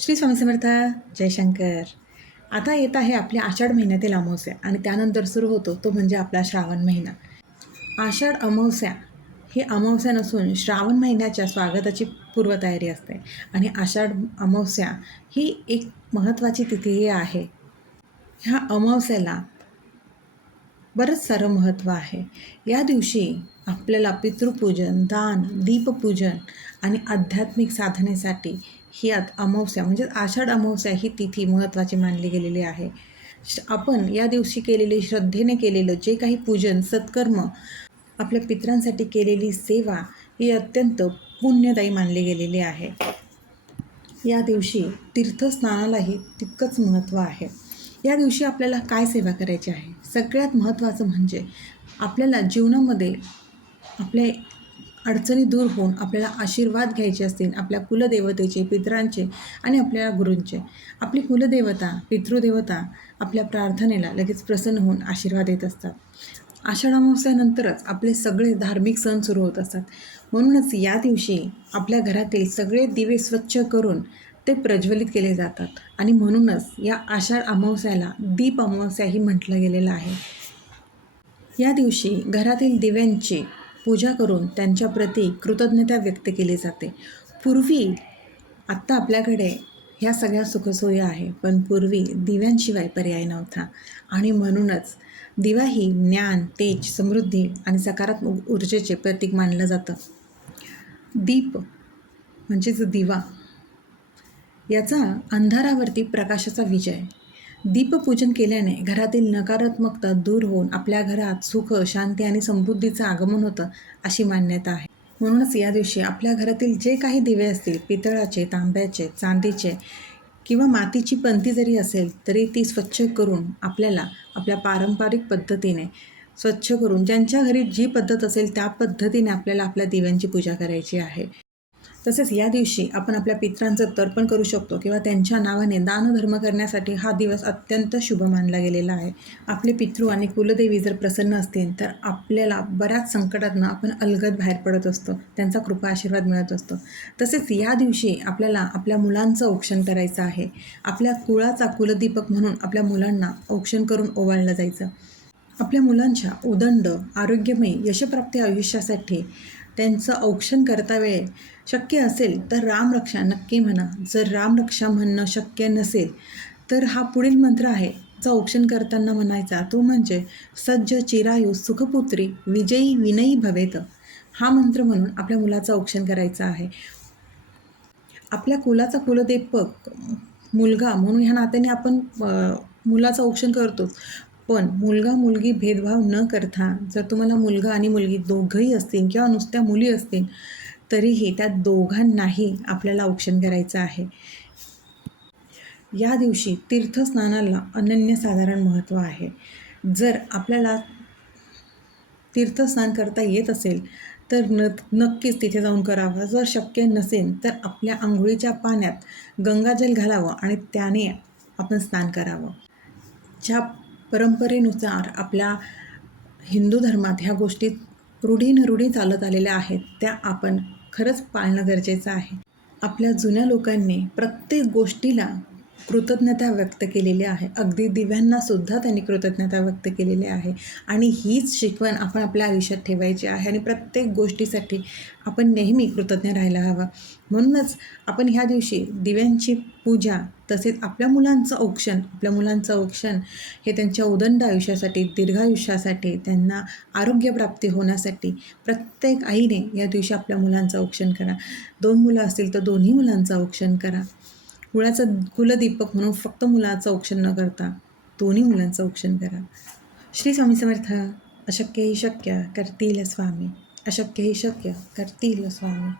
श्री स्वामी समर्थ. जयशंकर. आता येत आहे आपल्या आषाढ महिन्यातील अमावस्या आणि त्यानंतर सुरू होतो तो म्हणजे आपला श्रावण महिना. आषाढ अमावस्या ही अमावस्या नसून श्रावण महिन्याच्या स्वागताची पूर्वतयारी असते आणि आषाढ अमावस्या ही एक महत्त्वाची तिथी आहे. ह्या अमावस्याला बरंच सारं महत्त्व आहे. या दिवशी आपल्याला पितृपूजन, दान, दीपपूजन आणि आध्यात्मिक साधनेसाठी ही अमावस्या म्हणजे आषाढ अमावस्या ही तिथी महत्त्वाची मानली गेलेली आहे. आपण या दिवशी केलेली श्रद्धेने केलेलं जे काही पूजन, सत्कर्म, आपल्या पितरांसाठी केलेली सेवा ही अत्यंत पुण्यदायी मानली गेलेली आहे. या दिवशी तीर्थस्नानालाही तितकंच महत्त्व आहे. या दिवशी आपल्याला काय सेवा करायची आहे? सगळ्यात महत्त्वाचं म्हणजे आपल्याला जीवनामध्ये आपले अडचणी दूर होऊन आपल्याला आशीर्वाद घ्यायचे असतील आपल्या कुलदेवतेचे, पितरांचे आणि आपल्या गुरूंचे. आपली कुलदेवता, पितृदेवता आपल्या प्रार्थनेला लगेच प्रसन्न होऊन आशीर्वाद देत असतात. आषाढ अमावस्यानंतरच आपले सगळे धार्मिक सण सुरू होत असतात. म्हणूनच या दिवशी आपल्या घरातील सगळे दिवे स्वच्छ करून ते प्रज्वलित केले जातात आणि म्हणूनच या आषाढ अमावस्याला दीप अमावस्याही म्हटलं गेलेलं आहे. या दिवशी घरातील दिव्यांची पूजा करून त्यांच्याप्रती कृतज्ञता व्यक्त केली जाते. आत्ता आपल्याकडे ह्या सगळ्या सुखसोयी आहे, पण पूर्वी दिव्यांशिवाय पर्याय नव्हता आणि म्हणूनच दिवा ही ज्ञान, तेज, समृद्धी आणि सकारात्मक ऊर्जेचे प्रतीक मानलं जातं. दीप म्हणजेच दिवा, याचा अंधारावरती प्रकाशाचा विजय. दीपपूजन केल्याने घरातील नकारात्मकता दूर होऊन आपल्या घरात सुख, शांती आणि समृद्धीचं आगमन होतं अशी मान्यता आहे. म्हणूनच या दिवशी आपल्या घरातील जे काही दिवे असतील, पितळाचे, तांब्याचे, चांदीचे किंवा मातीची पंती जरी असेल तरी ती स्वच्छ करून आपल्याला आपल्या पारंपरिक पद्धतीने स्वच्छ करून ज्यांच्या घरी जी पद्धत असेल त्या पद्धतीने आपल्याला आपल्या दिव्यांची पूजा करायची आहे. तसेच या दिवशी आपण आपल्या पितरांचं तर्पण करू शकतो किंवा त्यांच्या नावाने दानधर्म करण्यासाठी हा दिवस अत्यंत शुभ मानला गेलेला आहे. आपले पितृ आणि कुलदेवी जर प्रसन्न असतील तर आपल्याला बऱ्याच संकटातनं आपण अलगद बाहेर पडत असतो, त्यांचा कृपा आशीर्वाद मिळत असतो. तसेच या दिवशी आपल्याला आपल्या मुलांचं औक्षण करायचं आहे. आपल्या कुळाचा कुलदीपक म्हणून आपल्या मुलांना औक्षण करून ओवाळलं जायचं. आपल्या मुलांच्या उदंड, आरोग्यमय, यशप्राप्ती आयुष्यासाठी त्यांचं औक्षण करता वेळी शक्य असेल तर रामरक्षा नक्की म्हणा. जर रामरक्षा म्हणणं शक्य नसेल तर हा पुढील मंत्र आहे जो औक्षण करताना म्हणायचा, तो म्हणजे सज्ज चिरायू सुखपुत्री विजयी विनयी भवेत. हा मंत्र म्हणून आपल्या मुलाचं औक्षण करायचं आहे. आपल्या कुलाचा कुलदेवक मुलगा म्हणून ह्या नात्याने आपण मुलाचं औक्षण करतोच, पण मुलगा मुलगी भेदभाव न करता जर तुम्हाला मुलगा आणि मुलगी दोघंही असतील किंवा नुसत्या मुली असतील तरीही त्या दोघांनाही आपल्याला औक्षण करायचं आहे. या दिवशी तीर्थस्नानाला अनन्यसाधारण महत्त्व आहे. जर आपल्याला तीर्थस्नान करता येत असेल तर नक्कीच तिथे जाऊन करावं. जर शक्य नसेल तर आपल्या आंघोळीच्या पाण्यात गंगाजल घालावं आणि त्याने आपण स्नान करावं. ज्या परंपरेनुसार आपल्या हिंदू धर्मात ह्या गोष्टी रूढी चालत आलेल्या आहेत त्या आपण खरंच पाळणं गरजेचं आहे. आपल्या जुन्या लोकांनी प्रत्येक गोष्टीला कृतज्ञता व्यक्त केलेली आहे. अगदी दिव्यांनासुद्धा त्यांनी कृतज्ञता व्यक्त केलेली आहे आणि हीच शिकवण आपण आपल्या आयुष्यात ठेवायची आहे आणि प्रत्येक गोष्टीसाठी आपण नेहमी कृतज्ञ राहायला हवं. म्हणूनच आपण ह्या दिवशी दिव्यांची पूजा तसेच आपल्या मुलांचं औक्षण हे त्यांच्या उदंड आयुष्यासाठी, दीर्घायुष्यासाठी, त्यांना आरोग्यप्राप्ती होण्यासाठी प्रत्येक आईने या दिवशी आपल्या मुलांचं औक्षण करा. 2 मुलं असतील तर दोन्ही मुलांचं औक्षण करा. कुलदीपक म्हणून फक्त मुलाचं औक्षण न करता दोन्ही मुलांचं औक्षण करा. श्री स्वामी समर्थ. अशक्य ही शक्य करतील स्वामी, अशक्य ही शक्य करतील स्वामी.